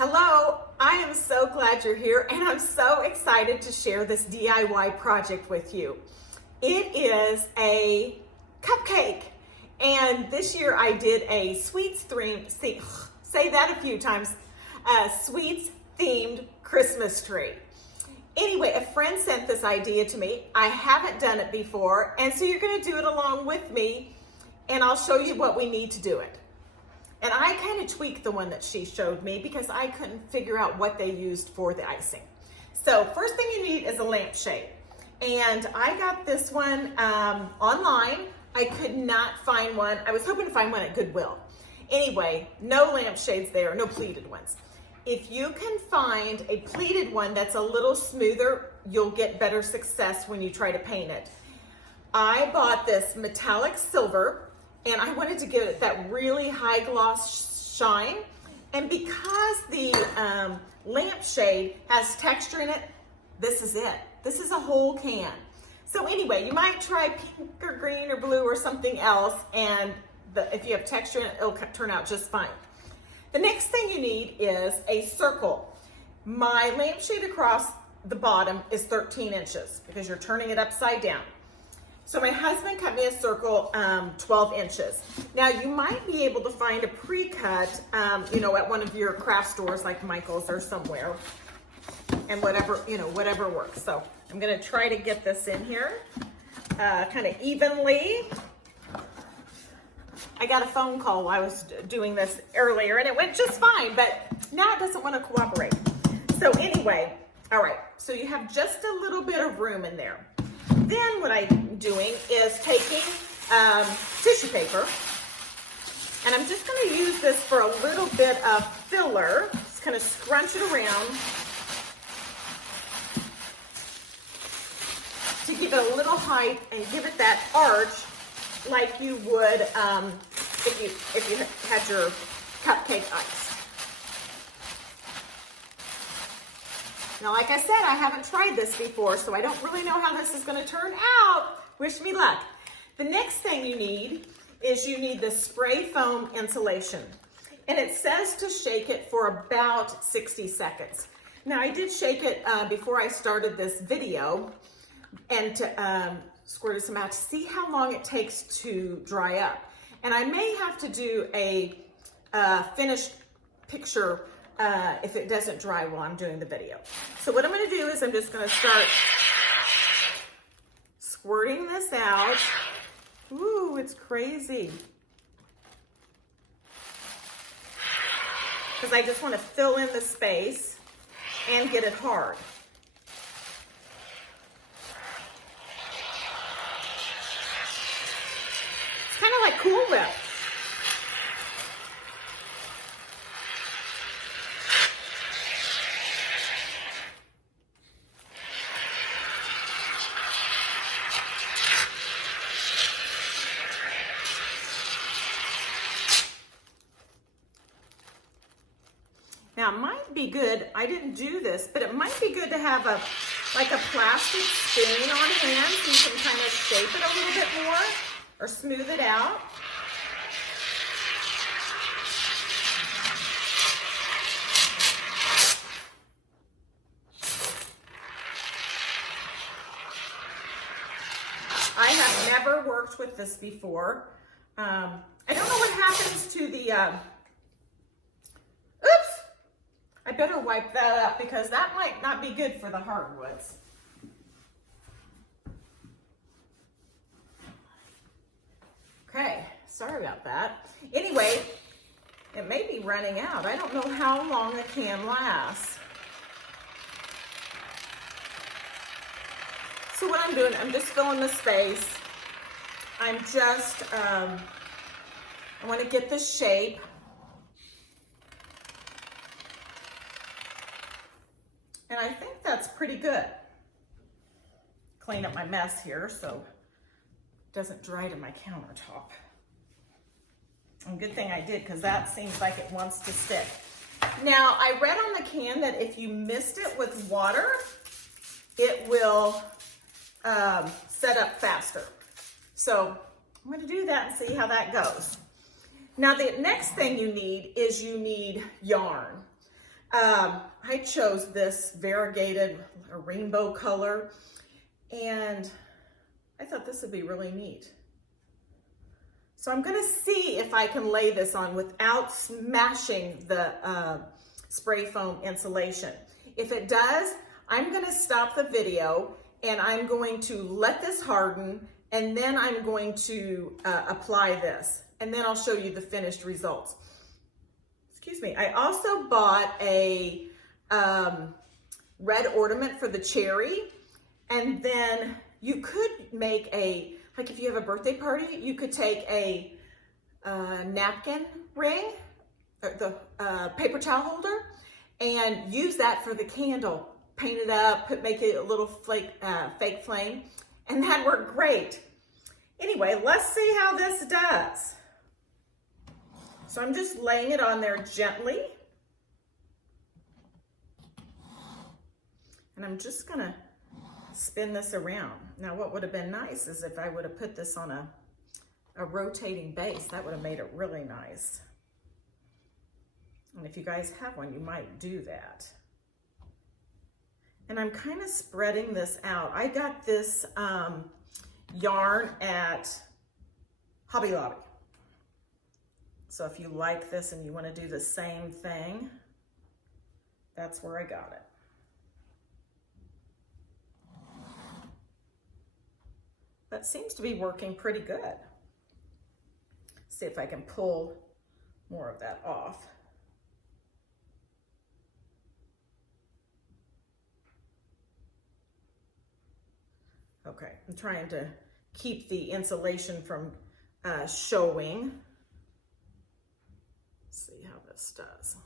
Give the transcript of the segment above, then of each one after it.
Hello, I am so glad you're here and I'm so excited to share this DIY project with you. It is a cupcake, and this year I did a sweets themed, say that a few times, sweets themed Christmas tree. Anyway, a friend sent this idea to me. I haven't done it before, and so you're gonna do it along with me, and I'll show you what we need to do it. And I kind of tweaked the one that she showed me because I couldn't figure out what they used for the icing. So first thing you need is a lampshade. And I got this one online. I could not find one. I was hoping to find one at Goodwill. Anyway, no lampshades there, no pleated ones. If you can find a pleated one that's a little smoother, you'll get better success when you try to paint it. I bought this metallic silver, and I wanted to give it that really high gloss shine. And because the lampshade has texture in it, this is it. This is a whole can. So anyway, you might try pink or green or blue or something else, and if you have texture in it, it'll turn out just fine. The next thing you need is a circle. My lampshade across the bottom is 13 inches because you're turning it upside down. So my husband cut me a circle 12 inches. Now you might be able to find a pre-cut, at one of your craft stores like Michael's or somewhere, and whatever works. So I'm gonna try to get this in here kind of evenly. I got a phone call while I was doing this earlier and it went just fine, but now it doesn't want to cooperate. So anyway, all right, so you have just a little bit of room in there. Then what I'm doing is taking tissue paper, and I'm just going to use this for a little bit of filler. Just kind of scrunch it around to give it a little height and give it that arch like you would if you had your cupcake ice. Now, like I said, I haven't tried this before, so I don't really know how this is going to turn out. Wish me luck. The next thing you need is you need the spray foam insulation. And it says to shake it for about 60 seconds. Now, I did shake it before I started this video and to squirted some out to see how long it takes to dry up. And I may have to do a finished picture if it doesn't dry while I'm doing the video. So what I'm going to do is I'm just going to start squirting this out. Ooh, it's crazy. Because I just want to fill in the space and get it hard. It's kind of like Cool Whip. Now, it might be good, I didn't do this, but it might be good to have a plastic spoon on hand so you can kind of shape it a little bit more or smooth it out. I have never worked with this before. I don't know what happens to the, I better wipe that up because that might not be good for the hardwoods. Okay, sorry about that. Anyway, it may be running out. I don't know how long a can lasts. So what I'm doing, I'm just filling the space. I'm just, I want to get the shape. And I think that's pretty good. Clean up my mess here so it doesn't dry to my countertop. And good thing I did because that seems like it wants to stick. Now, I read on the can that if you mist it with water, it will set up faster. So I'm going to do that and see how that goes. Now the next thing you need is you need yarn. I chose this variegated rainbow color, and I thought this would be really neat. So I'm gonna see if I can lay this on without smashing the spray foam insulation. If it does, I'm gonna stop the video and I'm going to let this harden, and then I'm going to apply this, and then I'll show you the finished results. Excuse me. I also bought a red ornament for the cherry, and then you could make a, like if you have a birthday party, you could take a napkin ring, or the paper towel holder, and use that for the candle. Paint it up, make it a little fake flame, and that worked great. Anyway, let's see how this does. So I'm just laying it on there gently. And I'm just gonna spin this around. Now what would have been nice is if I would have put this on a rotating base. That would have made it really nice. And if you guys have one, you might do that. And I'm kind of spreading this out. I got this yarn at Hobby Lobby. So if you like this and you want to do the same thing, that's where I got it. That seems to be working pretty good. See if I can pull more of that off. Okay, I'm trying to keep the insulation from showing. Let's see how this does.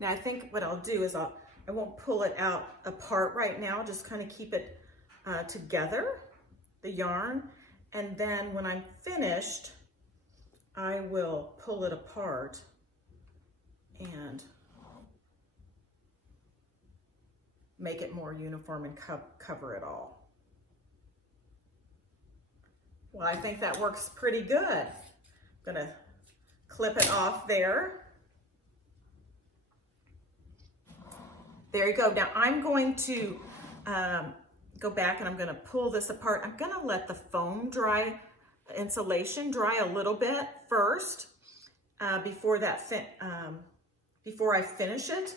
Now I think what I'll do is I won't pull it out apart right now, just kind of keep it together, the yarn, and then when I'm finished, I will pull it apart and make it more uniform and cover it all. Well, I think that works pretty good. I'm gonna clip it off there. There you go. Now I'm going to go back and I'm going to pull this apart. I'm going to let the foam dry, insulation dry a little bit first before I finish it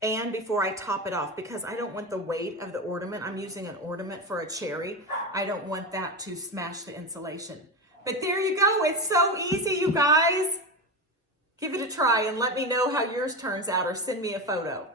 and before I top it off, because I don't want the weight of the ornament. I'm using an ornament for a cherry. I don't want that to smash the insulation. But there you go. It's so easy, you guys. Give it a try and let me know how yours turns out, or send me a photo.